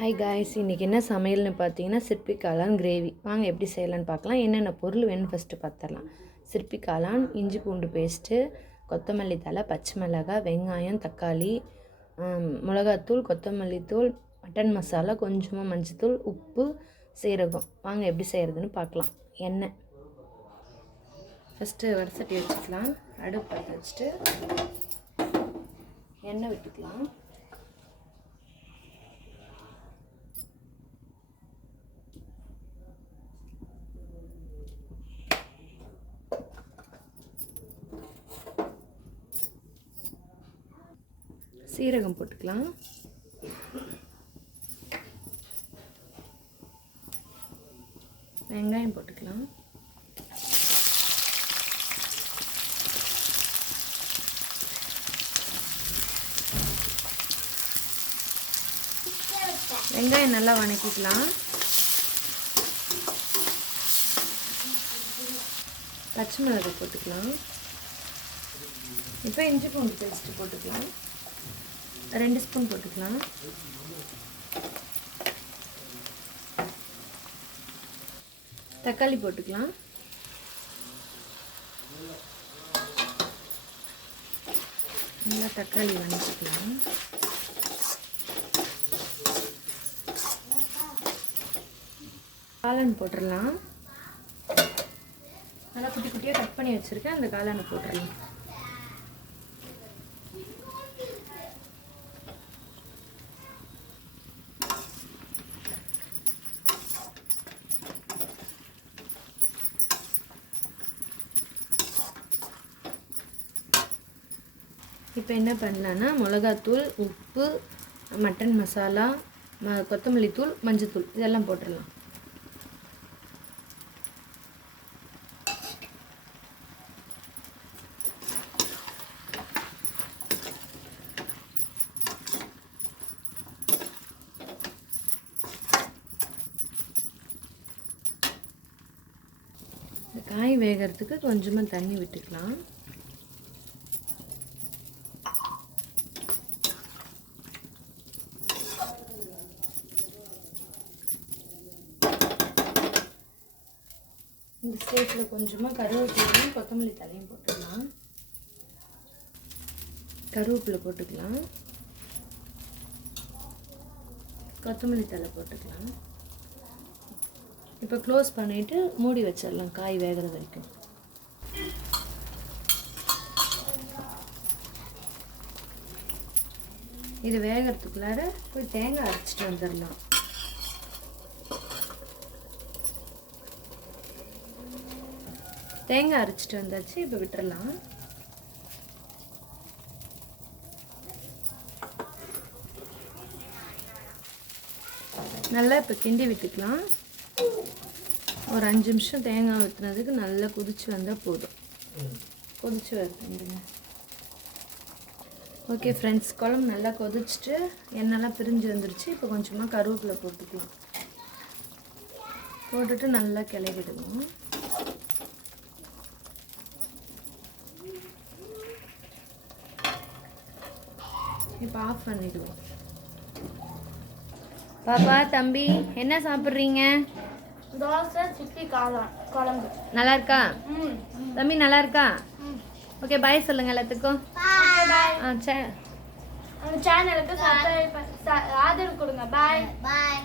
Hi guys, இன்றைக்கி என்ன சமையல்னு பார்த்தீங்கன்னா சிற்பி காளான் கிரேவி. வாங்க எப்படி செய்யலான்னு பார்க்கலாம். என்னென்ன பொருள் வேணும் ஃபஸ்ட்டு பார்த்துடலாம். சிற்பி காளான், இஞ்சி பூண்டு பேஸ்ட்டு, கொத்தமல்லி தழை, பச்சை மிளகாய், வெங்காயம், தக்காளி, மிளகாத்தூள், கொத்தமல்லி தூள், மட்டன் மசாலா, கொஞ்சமாக மஞ்சத்தூள், உப்பு, சீரகம். வாங்க எப்படி செய்கிறதுன்னு பார்க்கலாம். எண்ணெய் ஃபஸ்ட்டு வடசட்டி வச்சுக்கலாம். அடுப்பு பற்ற வச்சுட்டு எண்ணெய் விட்டுக்கலாம். சீரகம் போட்டுக்கலாம். வெங்காயம் போட்டுக்கலாம். வெங்காயம் நல்லா வதக்கிக்கலாம். பச்சை மிளகாய் போட்டுக்கலாம். இப்போ இஞ்சி பூண்டு பேஸ்ட்டு போட்டுக்கலாம். 2 ஸ்பூன் போட்டுக்கலாம். தக்காளி போட்டுக்கலாம். நல்லா தக்காளி வதக்கிக்கலாம். காளான் போட்டுடலாம். நல்லா குட்டி குட்டியாக கட் பண்ணி வச்சுருக்கேன். அந்த காளானை போட்டுடலாம். இப்போ என்ன பண்ணலான்னா மிளகாத்தூள், உப்பு, மட்டன் மசாலா, கொத்தமல்லி தூள், மஞ்சத்தூள் இதெல்லாம் போட்டுடலாம். இந்த காய் வேகிறதுக்கு கொஞ்சமாக தண்ணி விட்டுக்கலாம். இந்த ஸ்டேஜில் கொஞ்சமாக கருவேப்பிலையும் கொத்தமல்லி தலையும் போட்டுக்கலாம். கருவேப்பிலை போட்டுக்கலாம். கொத்தமல்லி தலை போட்டுக்கலாம். இப்போ க்ளோஸ் பண்ணிவிட்டு மூடி வச்சிடலாம் காய் வேகிற வரைக்கும். இது வேகிறதுக்குள்ளார போய் தேங்காய் அரைச்சிட்டு வந்துடலாம். தேங்காய் அரைச்சிட்டு வந்தாச்சு. இப்போ விட்டுறலாம். நல்லா இப்போ கிண்டி விட்டுக்கலாம். ஒரு 5 நிமிஷம் தேங்காய் ஊற்றுனதுக்கு நல்லா கொதிச்சு வந்தால் போதும். கொதிச்சு வருதுங்க. ஓகே ஃப்ரெண்ட்ஸ், குழம்பு நல்லா கொதிச்சுட்டு எண்ணெய்லாம் பிரிஞ்சு வந்துருச்சு. இப்போ கொஞ்சமாக கருவேப்பிலை போட்டுக்கலாம். போட்டுட்டு நல்லா கிளறிடுவோம். இப்போ ஆஃப் பண்ணிடுவோம். பாப்பா, தம்பி என்ன சாப்பிட்றீங்க? தோசை, சிப்பி காளான் குழம்பு. நல்லா இருக்கா தம்பி? நல்லா இருக்கா? ஓகே, பாய் சொல்லுங்க எல்லாத்துக்கும். சேனலுக்கு ஆதரவு கொடுங்க. பாய் பாய்.